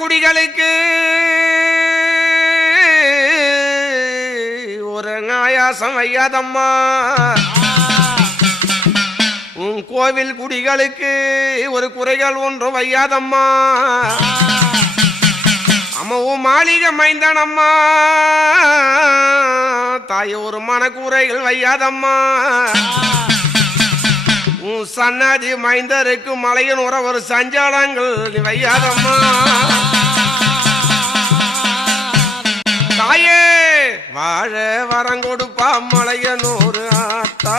குடிகளுக்கு ஒரு ஆயாசம் வையாதம்மா, உன் கோவில் குடிகளுக்கு ஒரு குறைகள் ஒன்றும் வையாதம்மா. அம்மா மாளிகை மைந்தனம்மா தாய் ஒரு மனக்கூரைகள் வையாதம்மா உன் சன்னதி மைந்தருக்கு மலையன் உற ஒரு சஞ்சாலங்கள் வையாதம்மா தாயே வாழ வரங்கொடுப்பா மலையனூறு ஆத்தா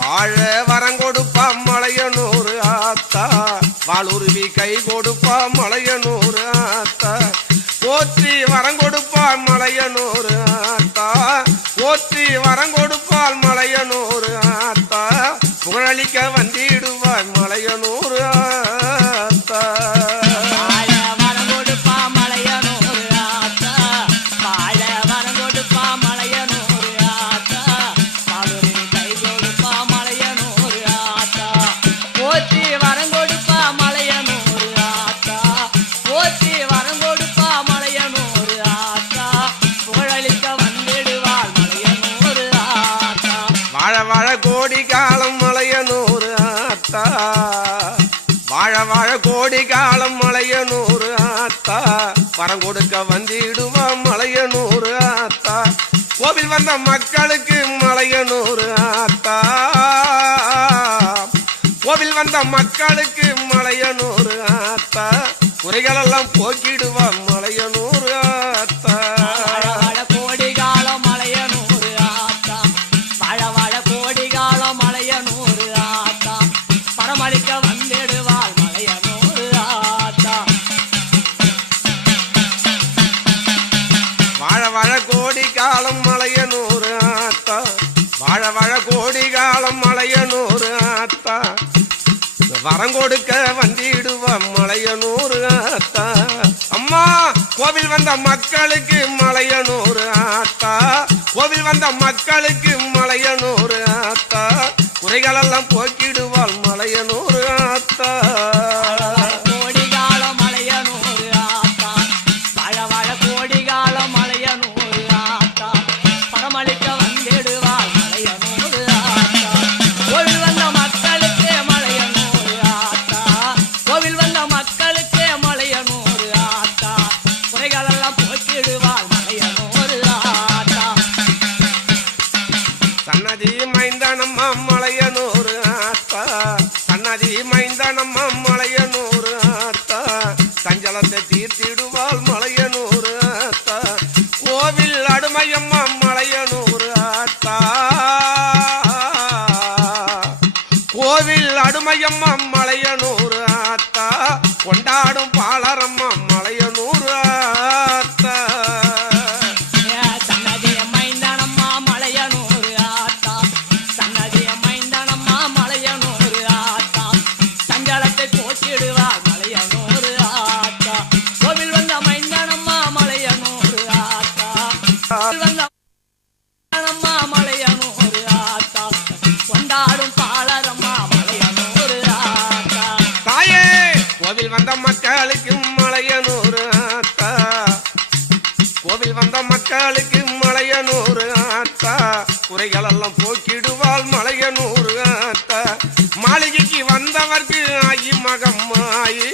வாழ வரங்கொடுப்பா மலையனூறு ஆத்தா வாளுருவி கை கொடுப்பா மலையனூறு ஆத்தா போற்றி வரங்கொடுப்பால் மலையனூறு ஆத்தா போற்றி வரங்கொடுப்பால் மலையனூறு ஆத்தா புகழளிக்க வந்திடுவாய் மலையனூறு ஆத்தா கோடி காலம் மலையனூறு ஆத்தா வாழ வாழ கோடி காலம் மலையனூறு ஆத்தா வரம் கொடுக்க வந்திடுவா மலையனூறு ஆத்தா கோவில் வந்த மக்களுக்கு மலையனூறு ஆத்தா கோவில் வந்த மக்களுக்கு மலையனூறு ஆத்தா குறைகளெல்லாம் போக்கிடுவா மலையனூறு ஆத்தா கோடி காலம் மலையனூறு ஆத்தா வாழ வாழ கோடி காலம் மலையனூறு ஆத்தா வரம் கொடுக்க வந்திடுவா மலையனூறு ஆத்தா அம்மா கோவில் வந்த மக்களுக்கு மலையனூறு ஆத்தா கோவில் வந்த மக்களுக்கு மலையனூறு ஆத்தா குறைகளெல்லாம் போக்கிடுவாள் மலையனூறு ஆத்தா சன்னதி மைந்தனம்மா மலையனூறு ஆத்தா சன்னதி மைந்தனம்மா மலையனூறு ஆத்தா சஞ்சலத்தை தீர்த்திடுவாள் மலையனூறு ஆத்தா கோவில் அடுமையம்மா மலையனூறு ஆத்தா கோவில் அடுமையம்மா மலையனூறு ஆத்தா கொண்டாடும் பாலரம்மா மலையனூறு ஆத்தா கோவில் வந்த மக்களுக்கு மலையனூறு ஆத்தா கோவில் வந்த மக்களுக்கு மலையனூறு ஆத்தா குறைகளெல்லாம் போக்கிடுவாள் மலையனூறு ஆத்தா மாளிகைக்கு வந்தவர்க்கு ஆயி மகம்மாயி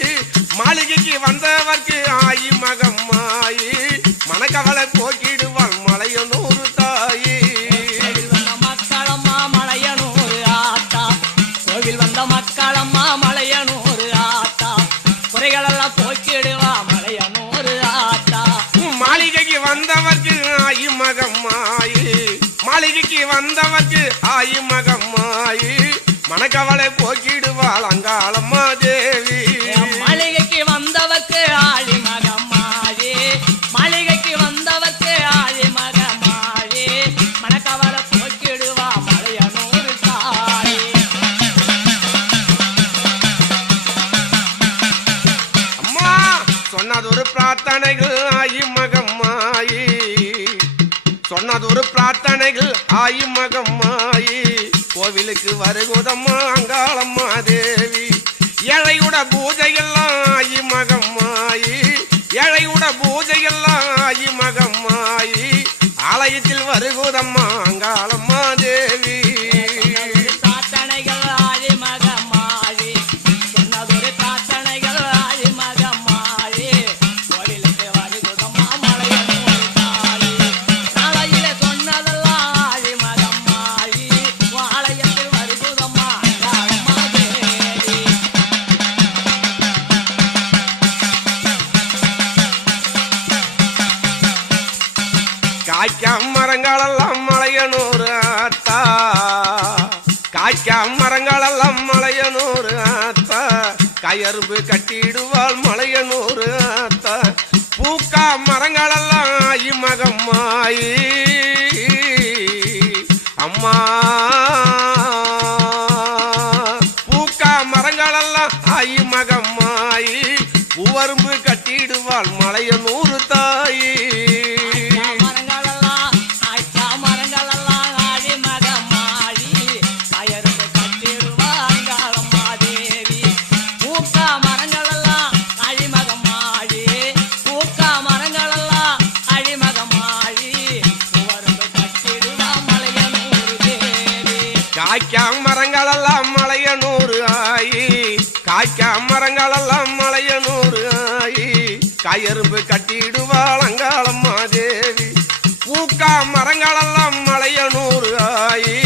மாளிகைக்கு வந்தவர்க்கு ஆயி மகம்மாயி மனக்கவலை போக்கிடுவாள் மலையனூறு தாயி மக்களம்மா மலையனூறு ஆத்தா கோவில் வந்த மக்களம்மா மலையனூறு ஆத்தா குறைகளெல்லாம் போக்கிடுவா மலையனூறு ஆத்தா மாளிகைக்கு வந்தவர்க்கு ஆயி மகம்மாயி மாளிகைக்கு வந்தவர்க்கு ஆயி மகம்மாயி மனக்கவலை போக்கிடுவாள் அங்காளம்மா தேவி மாளிகைக்கு வந்தவர்க்கு ஆழி மகம்மாயி மாளிகைக்கு வந்தவர்க்கு ஆழி மகம்மாயி மனக்கவலை போக்கிடுவா மலையனூறு தாயி அம்மா சொன்னதொரு பிரார்த்தனைகள் ஆயி மகம்மாயி சொன்னதொரு பிரார்த்தனைகள் ஆயி மகம்மாயி கோவிலுக்கு வருகுதம்மா அங்காளம்மா தேவி ஏழையுட பூஜையெல்லாம் ஆயி மகம்மாயி ஏழையுட பூஜையெல்லாம் ஆயி மகம்மாயி ஆலயத்தில் வருகுதம்மா அங்காளம்மா தேவி பிரார்த்தனைகள் ஆழி மகம்மாயி சொன்னதொரு பிரார்த்தனைகள் ஆழி மகம்மாயி கோவிலுக்கு காய்க்கா மரங்களெல்லாம் மலையனூர் ஆத்தா காய்க்கா மரங்களெல்லாம் மலையனூர் ஆத்தா கயரும்பு கட்டிடுவாள் மலையனூர் ஆத்தா பூக்கா மரங்களெல்லாம் மகம்மாயி அம்மா பூக்கா மரங்களெல்லாம் மகம்மாயி பூவரும்பு கட்டிடுவாள் மலையனூர் தாயி காய்க்கா மரங்களெல்லாம் மலையனூர் ஆயி காய்க்கா மரங்களெல்லாம் மலையனூர் ஆயி கயரும்பு கட்டிடுவாள் அங்காளம்மா தேவி பூக்கா மரங்களெல்லாம் மலையனூர் ஆயி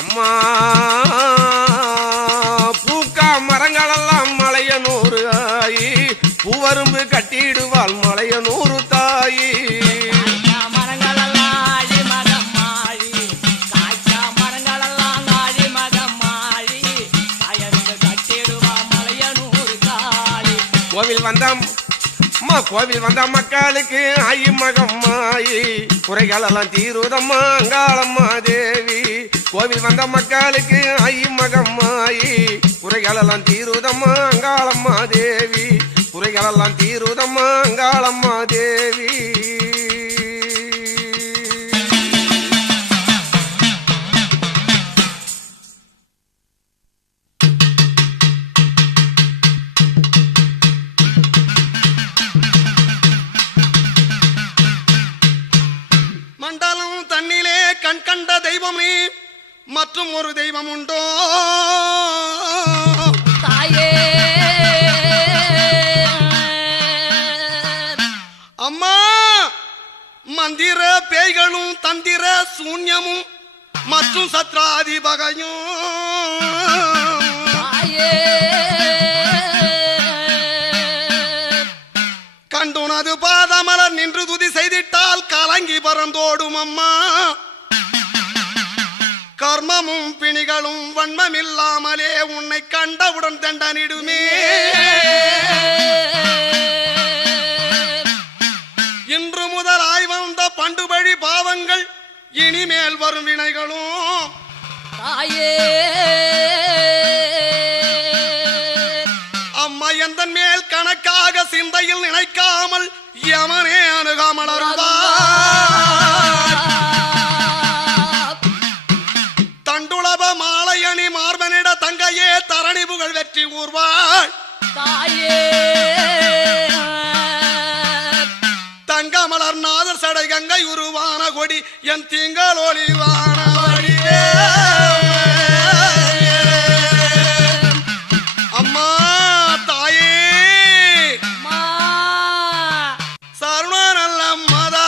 அம்மா பூக்கா மரங்களெல்லாம் மலையனூர் ஆயி பூவரும்பு கட்டிடுவாள் மலையனூர் தாயி கோவில் வந்த மக்களுக்கு மகம்மாயி குறைகளெல்லாம் தீருதம்மா அங்காளம்மா தேவி கோவில் வந்த மக்களுக்கு மகம்மாயி குறைகளெல்லாம் தீருதம்மா அங்காளம்மா தேவி குறைகளெல்லாம் தீருதம்மா அங்காளம்மா தேவி கண்கண்ட தெய்வமே மற்றும் ஒரு தெய்வம் உண்டோ தாயே அம்மா மந்திர பேய்களும் தந்திர சூன்யமும் மற்றும் சத்ராதி பகையும் தாயே கண்டுனது பாதமலர் நின்று துதி செய்திட்டால் கலங்கி பறந்தோடும் அம்மா கர்மமும் பிணிகளும் வன்மமில்லாமலே உன்னை கண்டவுடன் தண்டனிடுமே இன்று முதலாய் வந்த பண்டுபழி பாவங்கள் இனிமேல் வரும் வினைகளும் தாயே அம்மா எந்த மேல் கணக்காக சிந்தையில் நினைக்காமல் யமனே அணுகாமல் தண்டுளப மாலையணி மார்பனிட தங்கையே தரணி புகழ் வெற்றி ஊர்வாள் தாயே தங்கமலர் நாதர் சடை கங்கை உருவான கொடி என் திங்கள் ஒளிவான வழியே அம்மா தாயே சருண மதா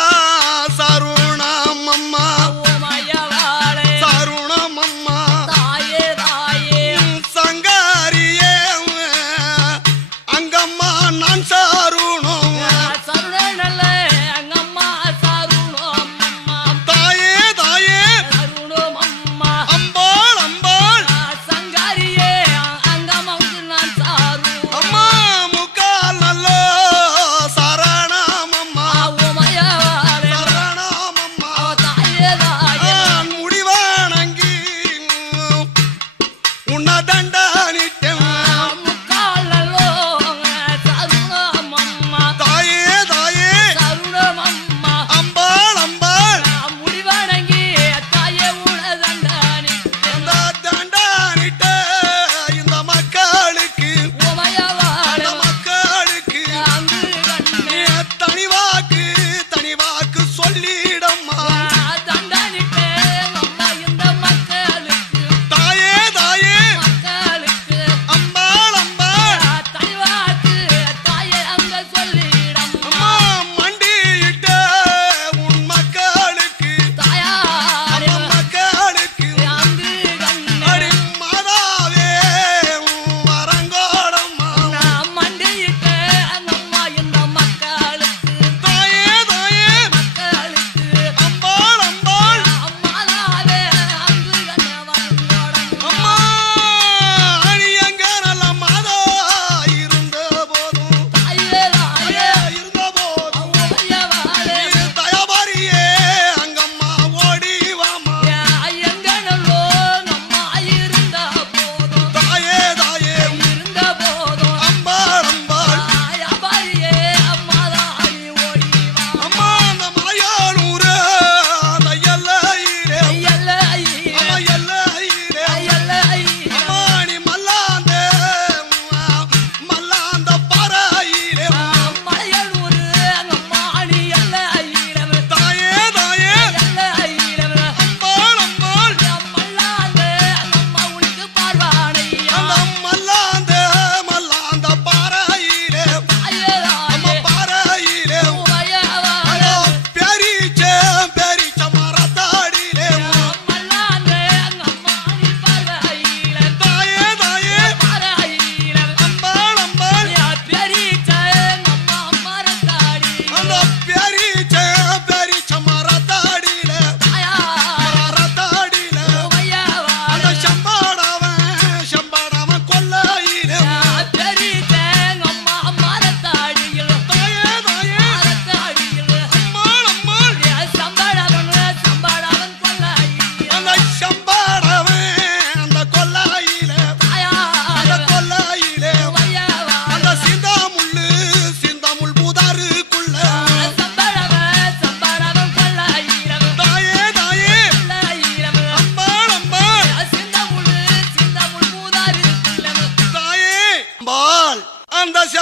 சருணம் அம்மா சருணம் அம்மா தாயே தாயே சங்காரியே அங்கம்மா நான் சாருணம் சருணல்ல அங்கம்மா சருணம் அம்மா தாயே தாயே சருணம் அம்மா அம்பா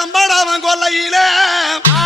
எம்படவன் கொல்லையிலே ஆ